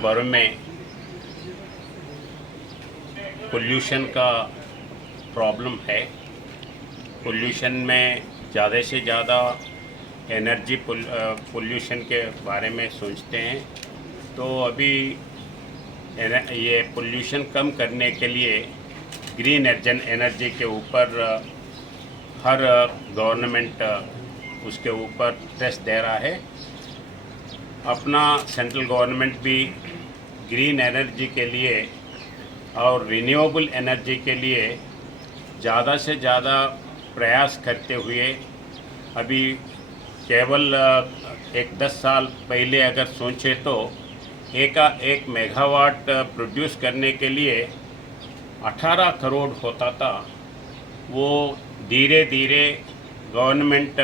भर में पोल्यूशन का प्रॉब्लम है। पोल्यूशन में ज़्यादा से ज़्यादा एनर्जी पोल्यूशन के बारे में सोचते हैं। तो अभी ये पोल्यूशन कम करने के लिए ग्रीन एनर्जी के ऊपर हर गवर्नमेंट उसके ऊपर स्ट्रेस दे रहा है। अपना सेंट्रल गवर्नमेंट भी ग्रीन एनर्जी के लिए और रिन्यूएबल एनर्जी के लिए ज़्यादा से ज़्यादा प्रयास करते हुए अभी केवल एक 10 साल पहले अगर सोचे तो एक मेगावाट प्रोड्यूस करने के लिए 18 करोड़ होता था। वो धीरे धीरे गवर्नमेंट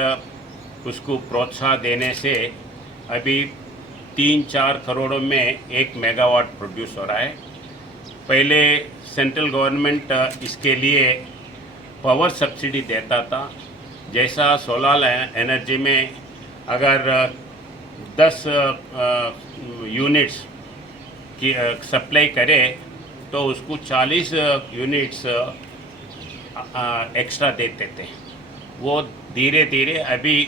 उसको प्रोत्साहन देने से अभी 3-4 करोड़ में 1 मेगावाट प्रोड्यूस हो रहा है। पहले सेंट्रल गवर्नमेंट इसके लिए पावर सब्सिडी देता था। जैसा सोलर एनर्जी में अगर 10 यूनिट्स की सप्लाई करे तो उसको 40 यूनिट्स एक्स्ट्रा देते थे। वो धीरे धीरे अभी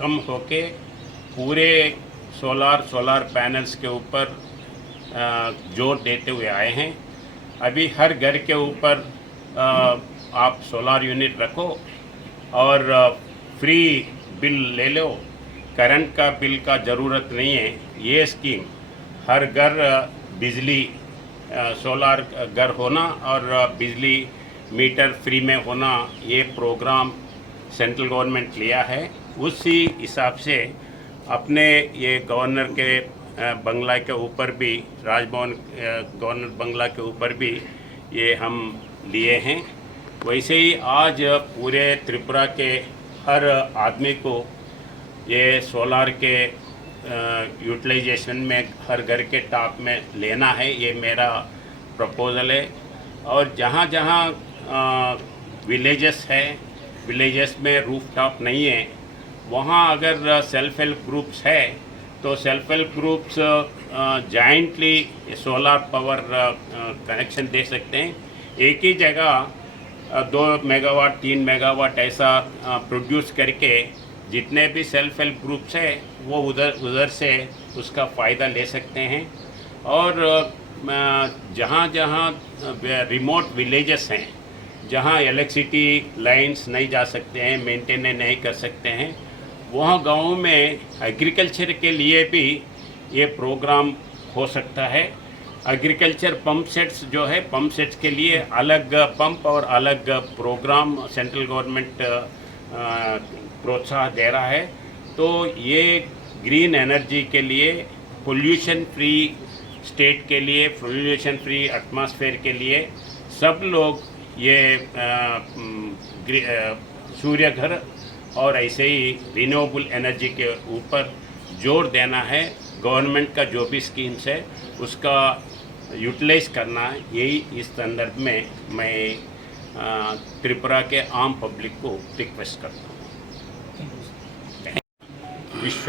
कम होके पूरे सोलर पैनल्स के ऊपर जोर देते हुए आए हैं। अभी हर घर के ऊपर आप सोलर यूनिट रखो और फ्री बिल ले लो, करंट का बिल का ज़रूरत नहीं है। ये स्कीम हर घर बिजली सोलर घर होना और बिजली मीटर फ्री में होना, ये प्रोग्राम सेंट्रल गवर्नमेंट लिया है। उसी हिसाब से अपने ये गवर्नर के बंगला के ऊपर भी, राजभवन गवर्नर बंगला के ऊपर भी ये हम लिए हैं। वैसे ही आज पूरे त्रिपुरा के हर आदमी को ये सोलार के यूटिलाइजेशन में हर घर के टॉप में लेना है, ये मेरा प्रपोज़ल है। और जहाँ जहाँ विलेजेस है, विलेजेस में रूफ टॉप नहीं है, वहाँ अगर सेल्फ हेल्प ग्रुप्स है तो self help groups jointly solar power connection दे सकते हैं। एक ही जगह 2 मेगावाट 3 मेगावाट ऐसा प्रोड्यूस करके जितने भी सेल्फ हेल्प ग्रुप्स है वो उधर से उसका फ़ायदा ले सकते हैं। और जहाँ जहाँ रिमोट विलेजेस हैं, जहाँ इलेक्ट्रिसिटी लाइंस नहीं जा सकते हैं, मेंटेन नहीं कर सकते हैं, वहाँ गाँव में एग्रीकल्चर के लिए भी ये प्रोग्राम हो सकता है। एग्रीकल्चर पंप सेट्स जो है, पंप सेट्स के लिए अलग पंप और अलग प्रोग्राम सेंट्रल गवर्नमेंट प्रोत्साहन दे रहा है। तो ये ग्रीन एनर्जी के लिए, पोल्यूशन फ्री स्टेट के लिए, पोल्यूशन फ्री एटमॉस्फेयर के लिए सब लोग ये सूर्य घर और ऐसे ही रिन्यूएबल एनर्जी के ऊपर जोर देना है। गवर्नमेंट का जो भी स्कीम्स है उसका यूटिलाइज करना है। यही इस संदर्भ में मैं त्रिपुरा के आम पब्लिक को रिक्वेस्ट करता हूँ। विश्व